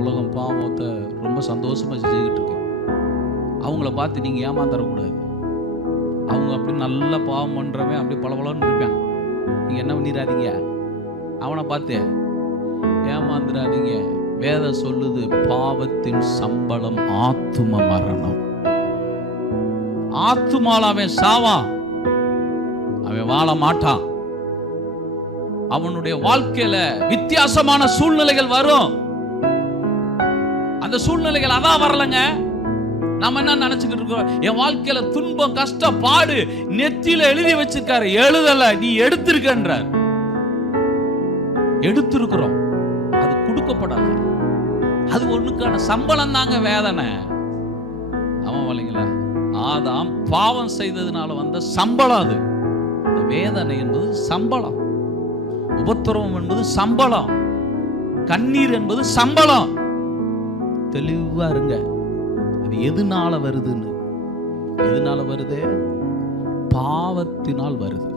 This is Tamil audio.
உலகம் பாவத்தை ரொம்ப சந்தோஷமாக செஞ்சுக்கிட்டு இருக்கு. அவங்கள பார்த்து நீங்கள் ஏமாந்துடக்கூடாது. அவங்க அப்படி நல்ல பாவம் பண்ணுறவன் அப்படி பளபளன்னு இருப்பான். நீங்கள் என்ன பண்ணிடாதீங்க, அவனை பார்த்து ஏமாந்துடாதீங்க. வேதம் சொல்லுது, பாவத்தின் சம்பளம் ஆத்தும மரணம். ஆத்துமால அவன் சாவான், அவன் வாழ மாட்டான். அவனுடைய வாழ்க்கையில வித்தியாசமான சூழ்நிலைகள் வரும். அந்த சூழ்நிலைகள் அதான் வரலங்க. நாம என்ன நினைச்சுக்கிட்டு இருக்கோம், என் வாழ்க்கையில துன்பம் கஷ்டம் பாடு நெத்தியில எழுதி வச்சிருக்காரு. எழுதல, நீ எடுத்திருக்கன்றார். எடுத்திருக்கிறோம், அது கொடுக்கப்படாது. அது ஒண்ணுக்கான சம்பளம் தாங்க வேதனை. அவன் வரலைங்களா, ஆதாம் பாவம் செய்ததுனால வந்த சம்பளம் அது. அந்த வேதனை என்பது சம்பளம், உபத்திரவம் என்பது சம்பளம், கண்ணீர் என்பது சம்பளம். தெளிவா இருங்க. அது எதனால வருதுன்னு. எதனால வருது? பாவத்தினால் வருது.